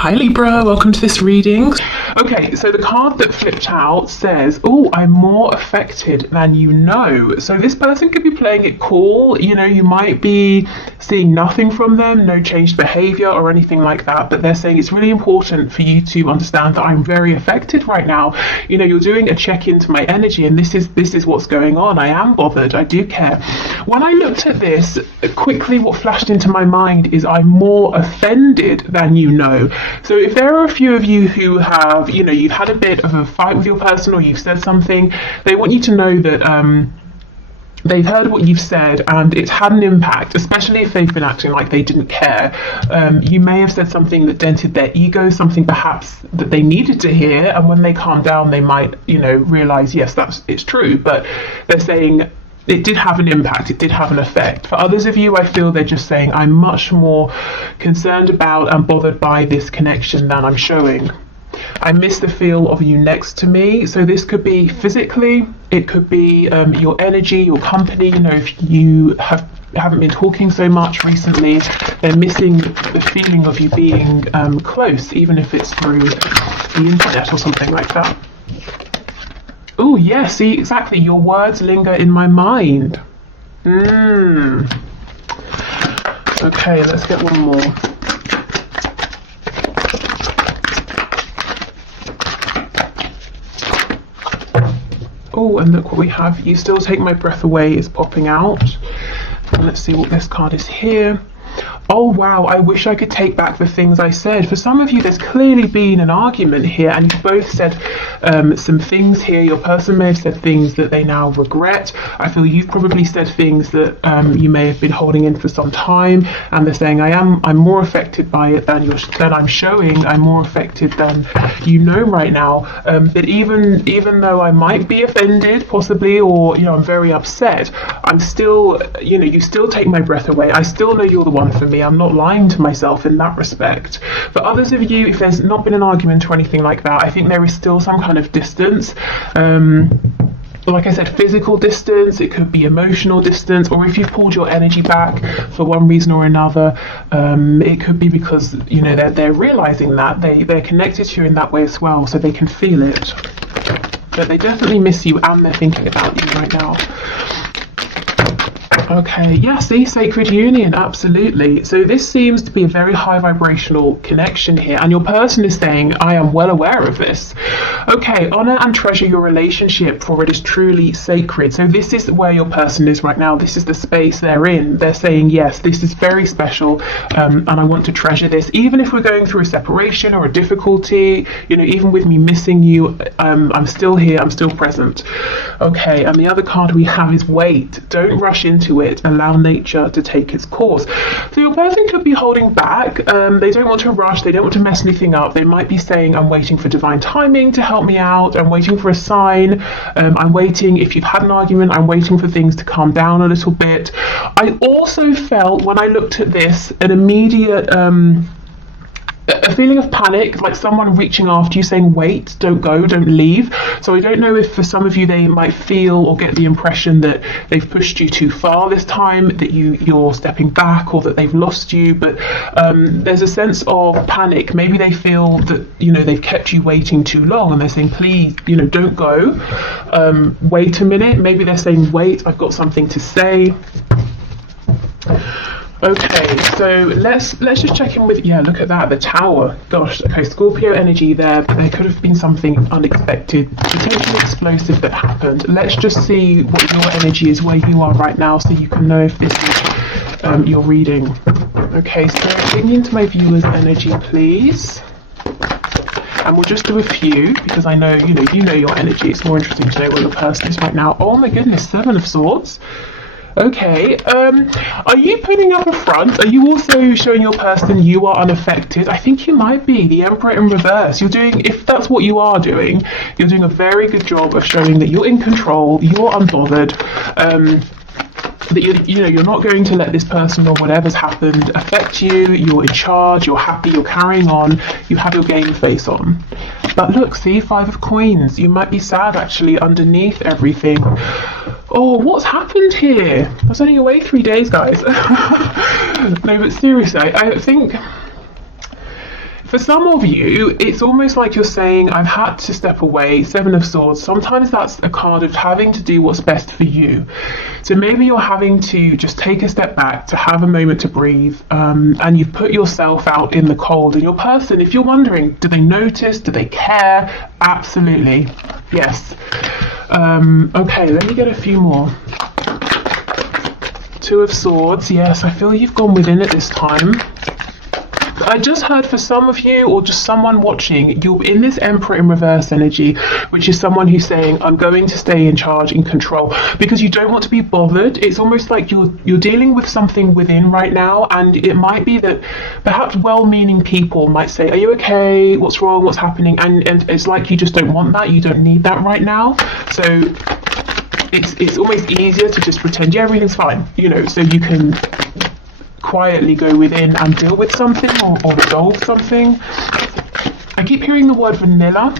Hi Libra, welcome to this reading. Okay, so the card that flipped out says, oh, I'm more affected than you know. So this person could be playing it cool. You know, you might be seeing nothing from them, no changed behavior or anything like that, but they're saying it's really important for you to understand that I'm very affected right now. You know, you're doing a check into my energy, and this is what's going on. I am bothered, I do care. When I looked at this, quickly what flashed into my mind is I'm more offended than you know. So if there are a few of you who have, you know, you've had a bit of a fight with your person, or you've said something, they want you to know that they've heard what you've said and it's had an impact, especially if they've been acting like they didn't care. You may have said something that dented their ego, something perhaps that they needed to hear, and when they calm down they might, you know, realize, yes, it's true, but they're saying it did have an impact, it did have an effect. For others of you, I feel they're just saying, I'm much more concerned about and bothered by this connection than I'm showing. I miss the feel of you next to me. So this could be physically, it could be your energy, your company. You know, if you haven't been talking so much recently, they're missing the feeling of you being close, even if it's through the internet or something like that. Oh, yeah, see, exactly. Your words linger in my mind. Okay, let's get one more. Oh, and look what we have. You still take my breath away is popping out. And let's see what this card is here. Oh wow, I wish I could take back the things I said. For some of you, there's clearly been an argument here, and you've both said some things here. Your person may have said things that they now regret. I feel you've probably said things that you may have been holding in for some time, and they're saying, I'm more affected by it than I'm showing. I'm more affected than you know right now. But even though I might be offended, possibly, or you know, I'm very upset, I'm still, you know, you still take my breath away. I still know you're the one for me. I'm not lying to myself in that respect. For others of you, if there's not been an argument or anything like that, I think there is still some kind of distance. Like I said, physical distance, it could be emotional distance, or if you've pulled your energy back for one reason or another, it could be because, you know, they're realizing that they're connected to you in that way as well, so they can feel it. But they definitely miss you, and they're thinking about you right now. Okay, yeah, see, sacred union, absolutely. So this seems to be a very high vibrational connection here, and your person is saying, I am well aware of this. Okay, honor and treasure your relationship, for it is truly sacred. So this is where your person is right now. This is the space they're in. They're saying, yes, this is very special, and I want to treasure this. Even if we're going through a separation or a difficulty, you know, even with me missing you, I'm still here, I'm still present. Okay, and the other card we have is wait. Don't rush into it, allow nature to take its course. So your person could be holding back. They don't want to rush, they don't want to mess anything up. They might be saying, I'm waiting for divine timing to help me out, I'm waiting for a sign, I'm waiting, if you've had an argument, I'm waiting for things to calm down a little bit. I also felt, when I looked at this, an immediate a feeling of panic, like someone reaching after you saying, wait, don't go, don't leave. So I don't know if for some of you they might feel or get the impression that they've pushed you too far this time, that you're stepping back, or that they've lost you, but there's a sense of panic. Maybe they feel that, you know, they've kept you waiting too long, and they're saying, please, you know, don't go, wait a minute. Maybe they're saying, wait, I've got something to say. Okay, so let's just check in with, yeah, look at that, the Tower. Gosh, okay, Scorpio energy there, but there could have been something unexpected, potentially explosive that happened. Let's just see what your energy is, where you are right now, so you can know if this is your reading. Okay, so bring into my viewers' energy, please. And we'll just do a few, because I know, you know your energy. It's more interesting to know where your person is right now. Oh my goodness, Seven of Swords. Okay, are you putting up a front? Are you also showing your person you are unaffected? I think you might be. The Emperor in reverse. You're doing, if that's what you are doing, you're doing a very good job of showing that you're in control, you're unbothered, that you're not going to let this person or whatever's happened affect you. You're in charge, you're happy, you're carrying on, you have your game face on. But look, see, Five of Coins. You might be sad actually underneath everything. Oh, what's happened here? I was only away 3 days, guys. No, but seriously, I think For some of you, it's almost like you're saying, I've had to step away. Seven of Swords. Sometimes that's a card of having to do what's best for you. So maybe you're having to just take a step back, to have a moment to breathe, and you've put yourself out in the cold. And your person, if you're wondering, do they notice? Do they care? Absolutely. Yes. Okay, let me get a few more. Two of Swords. Yes, I feel you've gone within it this time. I just heard for some of you, or just someone watching, you're in this Emperor in reverse energy, which is someone who's saying, I'm going to stay in charge, in control, because you don't want to be bothered. It's almost like you're dealing with something within right now, and it might be that perhaps well-meaning people might say, are you okay? What's wrong? What's happening? And it's like you just don't want that. You don't need that right now. So it's almost easier to just pretend, yeah, everything's fine, you know, so you can quietly go within and deal with something or resolve something. I keep hearing the word vanilla.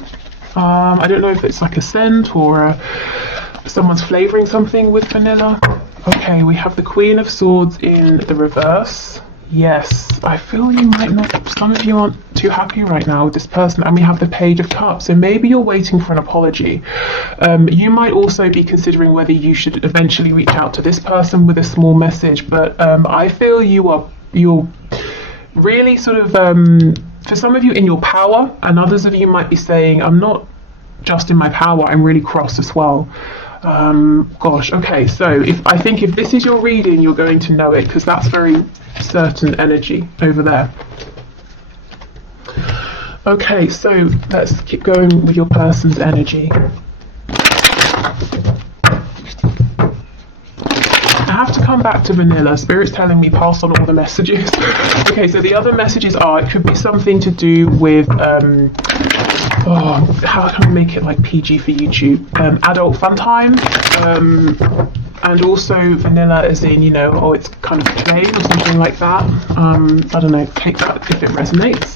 I don't know if it's like a scent or someone's flavoring something with vanilla. Okay, we have the Queen of Swords in the reverse. Yes, I feel you might not, some of you aren't too happy right now with this person, and we have the Page of Cups, so maybe you're waiting for an apology. You might also be considering whether you should eventually reach out to this person with a small message, but I feel you're really sort of, for some of you, in your power, and others of you might be saying, I'm not just in my power, I'm really cross as well. Gosh, okay, so I think if this is your reading, you're going to know it, because that's very certain energy over there. Okay, so let's keep going with your person's energy. I have to come back to vanilla. Spirit's telling me pass on all the messages. Okay, so the other messages are, it could be something to do with how can I make it like PG for YouTube? Adult fun time, and also vanilla as in, you know, oh, it's kind of plain or something like that. I don't know, take that if it resonates.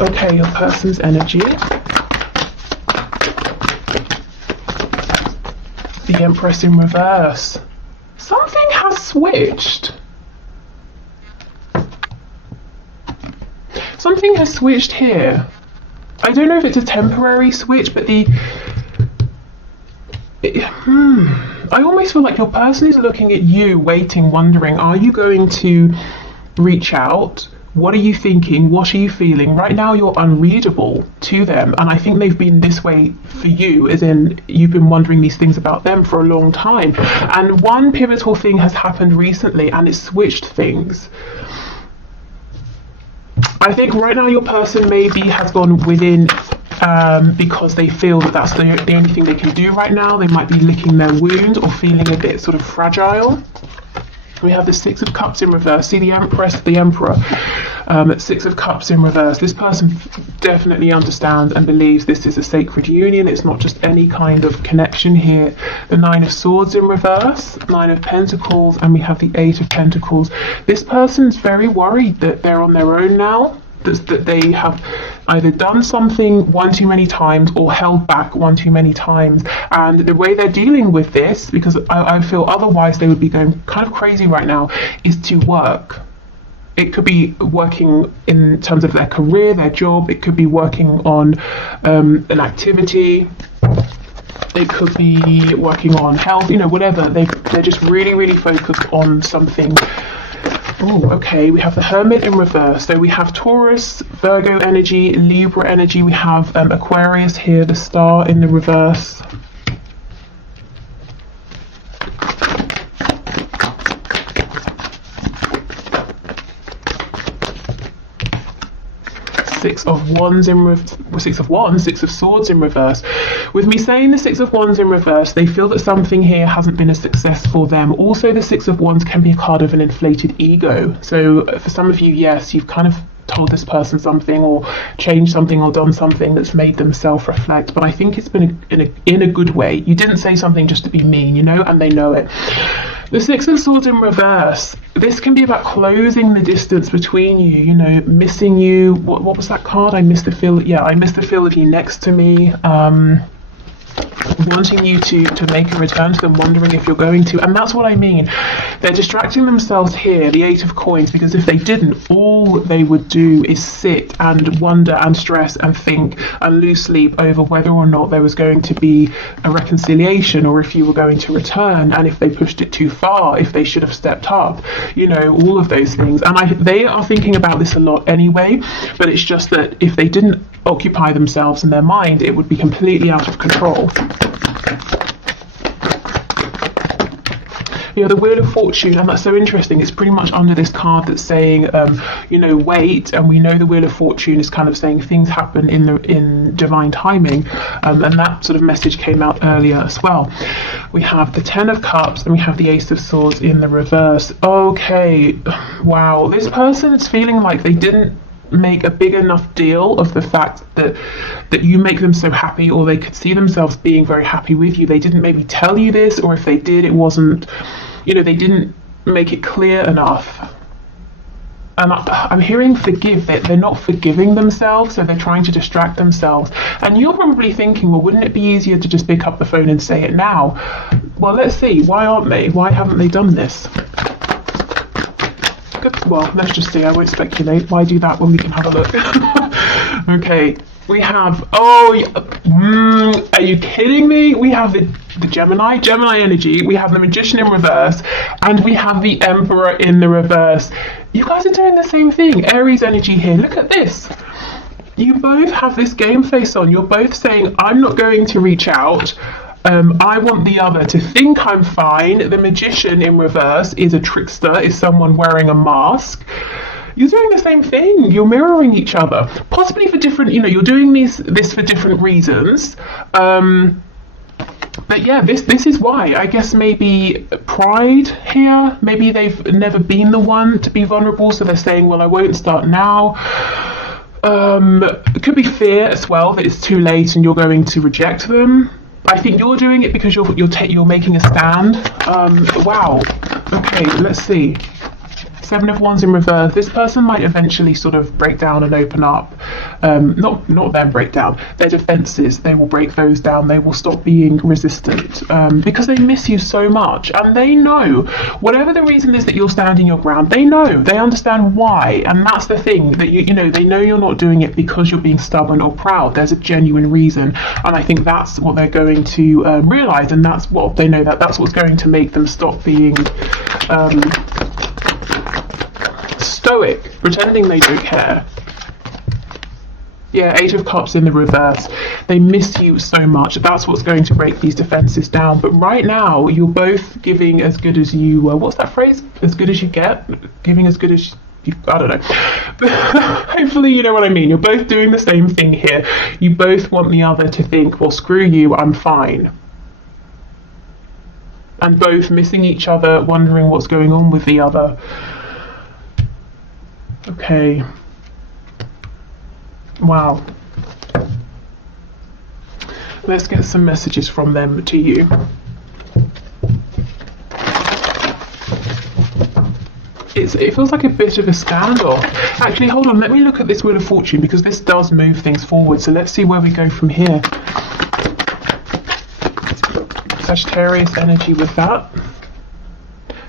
Okay, your person's energy. The Empress in reverse. Something has switched. Something has switched here. I don't know if it's a temporary switch, but I almost feel like your person is looking at you, waiting, wondering, are you going to reach out? What are you thinking? What are you feeling? Right now you're unreadable to them, and I think they've been this way for you, as in you've been wondering these things about them for a long time. And one pivotal thing has happened recently, and it's switched things. I think right now your person maybe has gone within because they feel that that's the only thing they can do right now. They might be licking their wound or feeling a bit sort of fragile. We have the Six of Cups in reverse. See the Empress, the Emperor. Six of Cups in reverse. This person definitely understands and believes this is a sacred union. It's not just any kind of connection here. The Nine of Swords in reverse, Nine of Pentacles, and we have the Eight of Pentacles. This person's very worried that they're on their own now, that they have either done something one too many times or held back one too many times. And the way they're dealing with this, because I feel otherwise they would be going kind of crazy right now, is to work. It could be working in terms of their career, their job. It could be working on an activity. It could be working on health, you know, whatever. They're just really, really focused on something. Oh, okay, we have the Hermit in reverse. So we have Taurus, Virgo energy, Libra energy. We have Aquarius here, the Star in the reverse. Six of Swords in reverse. With me saying the Six of Wands in reverse, they feel that something here hasn't been a success for them. Also, the Six of Wands can be a card of an inflated ego. So for some of you, yes, you've kind of told this person something or changed something or done something that's made them self-reflect, but I think it's been in a good way. You didn't say something just to be mean, you know, and they know it. The Six of Swords in reverse, this can be about closing the distance between you, you know, missing you. What was that card? I miss the feel of you next to me. wanting you to make a return to them, wondering if you're going to. And that's what I mean. They're distracting themselves here, the Eight of Coins, because if they didn't, all they would do is sit and wonder and stress and think and lose sleep over whether or not there was going to be a reconciliation, or if you were going to return, and if they pushed it too far, if they should have stepped up, you know, all of those things. And they are thinking about this a lot anyway, but it's just that if they didn't occupy themselves in their mind, it would be completely out of control. Yeah, the Wheel of Fortune, and that's so interesting. It's pretty much under this card that's saying, you know, wait. And we know the Wheel of Fortune is kind of saying things happen in divine timing, and that sort of message came out earlier as well. We have the Ten of Cups and we have the Ace of Swords in the reverse. Okay, wow, this person is feeling like they didn't make a big enough deal of the fact that you make them so happy, or they could see themselves being very happy with you. They didn't maybe tell you this, or if they did, it wasn't, you know, they didn't make it clear enough. And I'm hearing forgive. They're not forgiving themselves, so they're trying to distract themselves. And you're probably thinking, well, wouldn't it be easier to just pick up the phone and say it now? Well, let's see. Why aren't they? Why haven't they done this? Well, let's just see. I won't speculate. Why do that when we can have a look? Okay, we have, are you kidding me? We have the Gemini energy, we have the Magician in reverse, and we have the Emperor in the reverse. You guys are doing the same thing. Aries energy here. Look at this. You both have this game face on. You're both saying, I'm not going to reach out. I want the other to think I'm fine. The Magician in reverse is a trickster, is someone wearing a mask. You're doing the same thing. You're mirroring each other, possibly for different, you know, you're doing this for different reasons. But yeah, this is why. I guess maybe pride here. Maybe they've never been the one to be vulnerable, so they're saying, well, I won't start now. It could be fear as well, that it's too late and you're going to reject them. I think you're doing it because you're making a stand. Wow. Okay, let's see. Seven of Wands in reverse. This person might eventually sort of break down and open up. Not them break down. Their defenses, they will break those down. They will stop being resistant because they miss you so much, and they know whatever the reason is that you're standing your ground. They know. They understand why, and that's the thing, that you know, they know you're not doing it because you're being stubborn or proud. There's a genuine reason, and I think that's what they're going to realize, and that's what they know, that's what's going to make them stop being stoic, pretending they don't care. Yeah, Eight of Cups in the reverse. They miss you so much. That's what's going to break these defenses down. But right now, you're both giving as good as you... what's that phrase? As good as you get? Giving as good as you... I don't know. But hopefully you know what I mean. You're both doing the same thing here. You both want the other to think, well, screw you, I'm fine. And both missing each other, wondering what's going on with the other. Okay. Wow. Let's get some messages from them to you. It feels like a bit of a standoff. Actually, hold on. Let me look at this Wheel of Fortune, because this does move things forward. So let's see where we go from here. Sagittarius energy with that.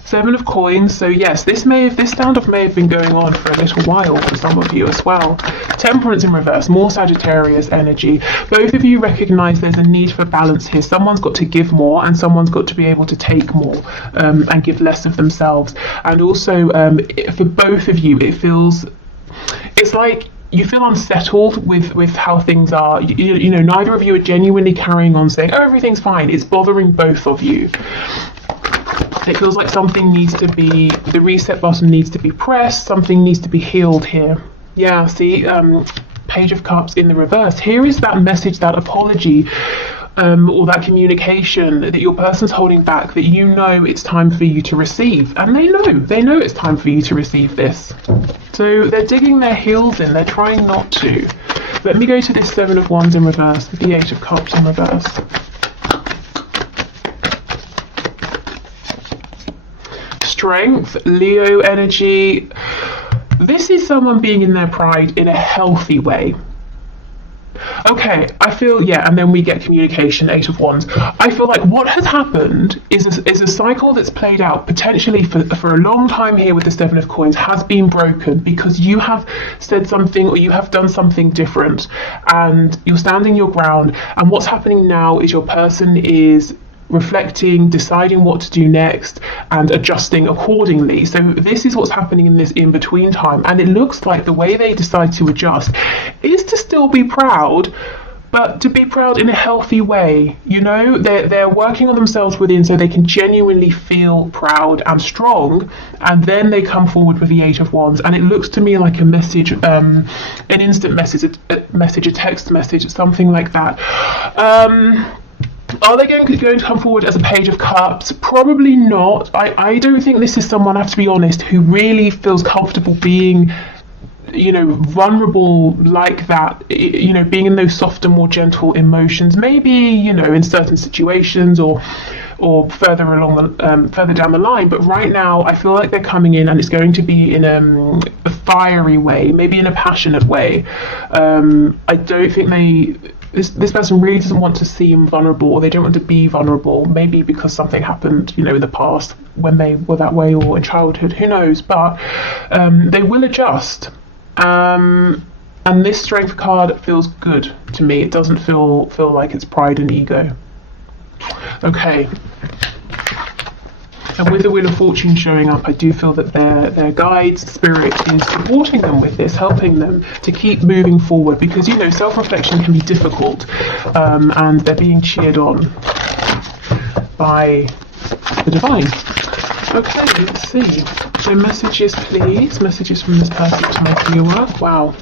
Seven of Coins. So yes, this standoff may have been going on for a little while for some of you as well. Temperance in reverse, more Sagittarius energy. Both of you recognize there's a need for balance here. Someone's got to give more, and someone's got to be able to take more and give less of themselves. And also for both of you, it's like you feel unsettled with how things are. You know, neither of you are genuinely carrying on saying, oh, everything's fine. It's bothering both of you. It feels like something needs to be, the reset button needs to be pressed, something needs to be healed here. Yeah, see, Page of Cups in the reverse. Here is that message, that apology, or that communication that your person's holding back, that you know it's time for you to receive. And they know it's time for you to receive this. So they're digging their heels in, they're trying not to. Let me go to this Seven of Wands in reverse, with the Eight of Cups in reverse. Strength, Leo energy. This is someone being in their pride in a healthy way. Okay, I feel, yeah, and then we get communication, Eight of Wands. I feel like what has happened is a cycle that's played out potentially for a long time here with the Seven of Coins has been broken because you have said something or you have done something different and you're standing your ground. And what's happening now is your person is reflecting, deciding what to do next, and adjusting accordingly. So this is what's happening in this in-between time, and it looks like the way they decide to adjust is to still be proud, but to be proud in a healthy way. You know, they're working on themselves within so they can genuinely feel proud and strong, and then they come forward with the Eight of Wands, and it looks to me like a message, an instant message, a text message, something like that. Are they going to come forward as a Page of Cups? Probably not. I don't think this is someone, I have to be honest, who really feels comfortable being, you know, vulnerable like that, you know, being in those softer, more gentle emotions, maybe, you know, in certain situations or further along the further down the line. But right now I feel like they're coming in and it's going to be in a fiery way, maybe in a passionate way. I don't think this person really doesn't want to seem vulnerable, or they don't want to be vulnerable, maybe because something happened, you know, in the past when they were that way, or in childhood, who knows. But they will adjust, and this Strength card feels good to me. It doesn't feel like it's pride and ego. Okay, and with the Wheel of Fortune showing up, I do feel that their guides, spirit, is supporting them with this, helping them to keep moving forward, because, you know, self-reflection can be difficult, and they're being cheered on by the divine. Okay, let's see. So messages, please. Messages from this person to my viewer. Wow.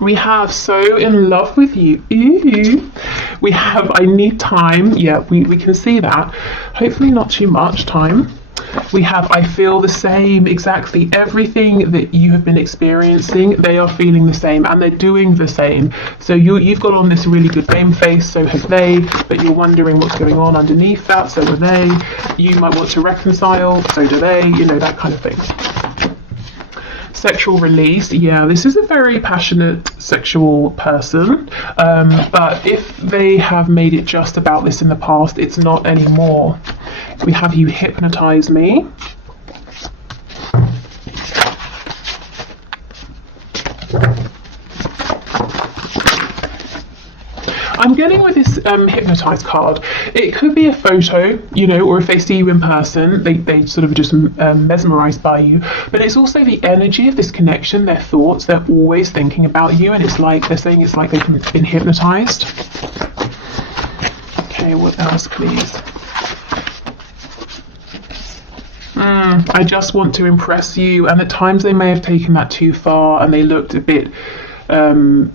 We have So in Love with You. Ooh. We have I Need Time. Yeah, we can see that. Hopefully not too much time. We have I Feel the Same. Exactly everything that you have been experiencing, they are feeling the same and they're doing the same. So you've got on this really good game face, so have they, but you're wondering what's going on underneath that, so are they. You might want to reconcile, so do they, you know, that kind of thing. Sexual release, yeah, this is a very passionate sexual person, but if they have made it just about this in the past, it's not anymore. We have You Hypnotize Me. I'm getting with this hypnotized card, it could be a photo, you know, or if they see you in person, they sort of just mesmerized by you, but it's also the energy of this connection, their thoughts, they're always thinking about you, and it's like they're saying it's like they've been hypnotized. Okay, what else, please? I just want to impress you, and at times they may have taken that too far and they looked a bit, you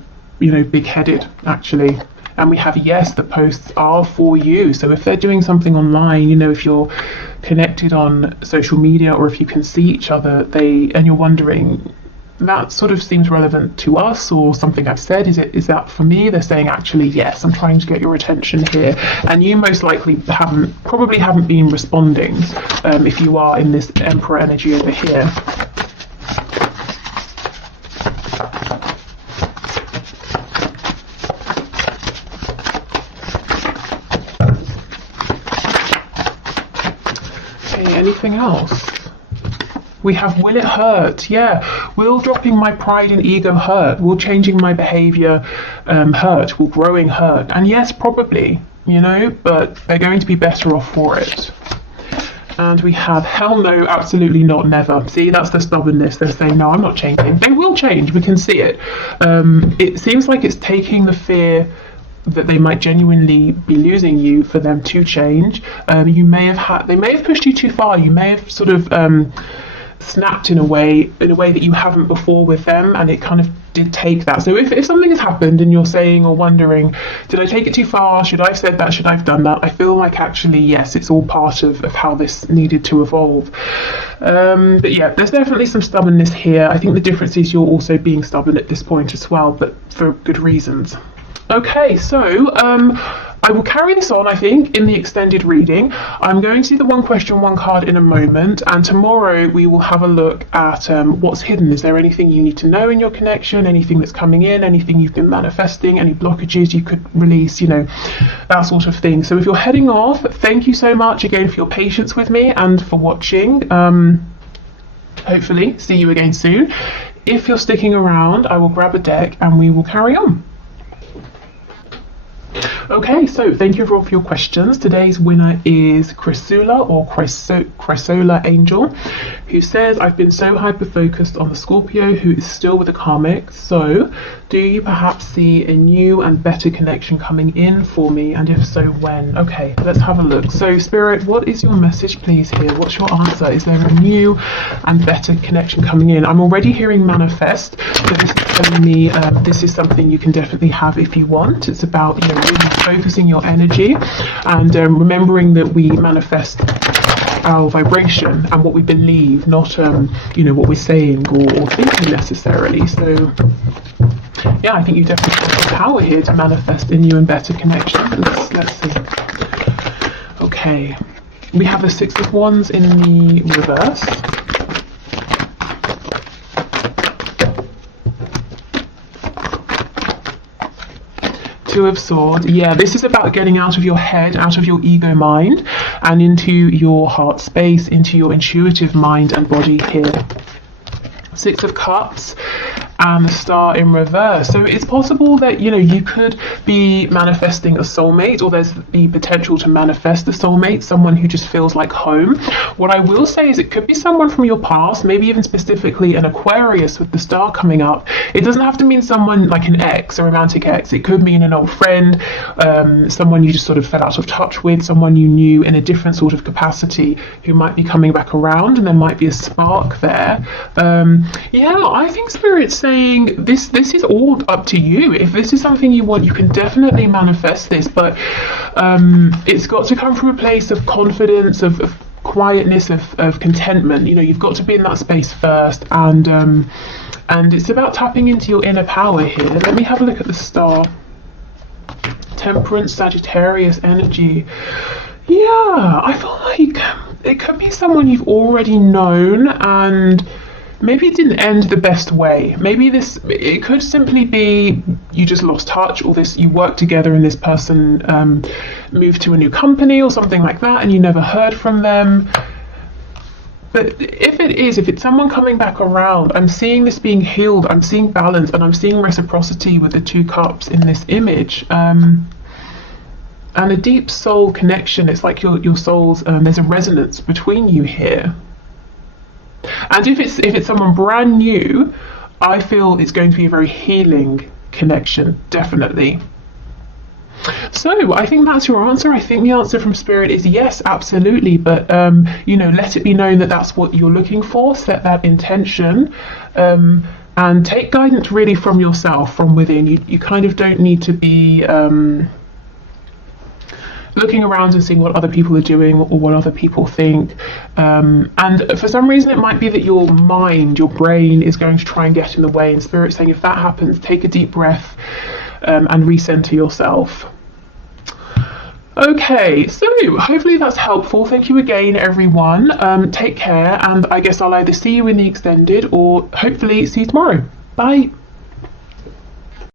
know, big-headed, actually. And we have Yes, the posts are for you. So if they're doing something online, you know, if you're connected on social media or if you can see each other, and you're wondering, that sort of seems relevant to us or something I've said, is that for me? They're saying, actually, yes, I'm trying to get your attention here. And you most likely probably haven't been responding if you are in this Emperor energy over here. Anything else? We have Will It Hurt? Yeah. Will dropping my pride and ego hurt? Will changing my behavior hurt? Will growing hurt? And yes, probably, you know, but they're going to be better off for it. And we have Hell No, absolutely not, never. See, that's the stubbornness. They're saying, no, I'm not changing. They will change. We can see it. It seems like it's taking the fear that they might genuinely be losing you for them to change. They may have pushed you too far. You may have sort of snapped in a way that you haven't before with them, and it kind of did take that. So if something has happened and you're saying or wondering, did I take it too far? Should I have said that? Should I have done that? I feel like actually, yes, it's all part of how this needed to evolve. But yeah, there's definitely some stubbornness here. I think the difference is you're also being stubborn at this point as well, but for good reasons. Okay, so I will carry this on, I think, in the extended reading. I'm going to do the one question, one card in a moment, and tomorrow we will have a look at what's hidden. Is there anything you need to know in your connection, anything that's coming in, anything you've been manifesting, any blockages you could release, you know, that sort of thing. So if you're heading off, thank you so much again for your patience with me and for watching. Hopefully see you again soon. If you're sticking around, I will grab a deck and we will carry on. Okay, so thank you for all of your questions. Today's winner is Chrysula, or Chrysola Angel, who says, I've been so hyper-focused on the Scorpio who is still with the karmic, so do you perhaps see a new and better connection coming in for me, and if so, when? Okay, let's have a look. So Spirit, what is your message please here? What's your answer? Is there a new and better connection coming in? I'm already hearing manifest, so this is telling me this is something you can definitely have if you want. It's about, you know, really focusing your energy and remembering that we manifest our vibration and what we believe, not you know, what we're saying or thinking necessarily. So yeah, I think you definitely have the power here to manifest a new and better connection. Let's see. Okay, we have a Six of Wands in the reverse. Two of Swords. Yeah, this is about getting out of your head, out of your ego mind, and into your heart space, into your intuitive mind and body here. Six of Cups and the Star in reverse. So it's possible that, you know, you could be manifesting a soulmate, or there's the potential to manifest a soulmate, someone who just feels like home. What I will say is it could be someone from your past, maybe even specifically an Aquarius with the Star coming up. It doesn't have to mean someone like an ex, a romantic ex. It could mean an old friend, someone you just sort of fell out of touch with, someone you knew in a different sort of capacity who might be coming back around, and there might be a spark there. Yeah, I think Spirit's saying this is all up to you. If this is something you want, you can definitely manifest this, but it's got to come from a place of confidence, of quietness, of contentment. You know, you've got to be in that space first, and it's about tapping into your inner power here. Let me have a look at the Star. Temperance, Sagittarius energy. Yeah, I feel like it could be someone you've already known, and maybe it didn't end the best way. Maybe it could simply be you just lost touch, or you worked together and this person moved to a new company or something like that and you never heard from them. But if it's someone coming back around, I'm seeing this being healed, I'm seeing balance, and I'm seeing reciprocity with the Two Cups in this image. And a deep soul connection. It's like your souls, there's a resonance between you here. And if it's someone brand new, I feel it's going to be a very healing connection, definitely. So I think that's your answer. I think the answer from Spirit is yes, absolutely. But you know, let it be known that that's what you're looking for. Set that intention, and take guidance really from yourself, from within. You kind of don't need to be looking around and seeing what other people are doing or what other people think. And for some reason it might be that your mind, your brain is going to try and get in the way, and Spirit's saying if that happens, take a deep breath and recenter yourself. Okay, so hopefully that's helpful. Thank you again, everyone. Take care, and I guess I'll either see you in the extended or hopefully see you tomorrow. Bye.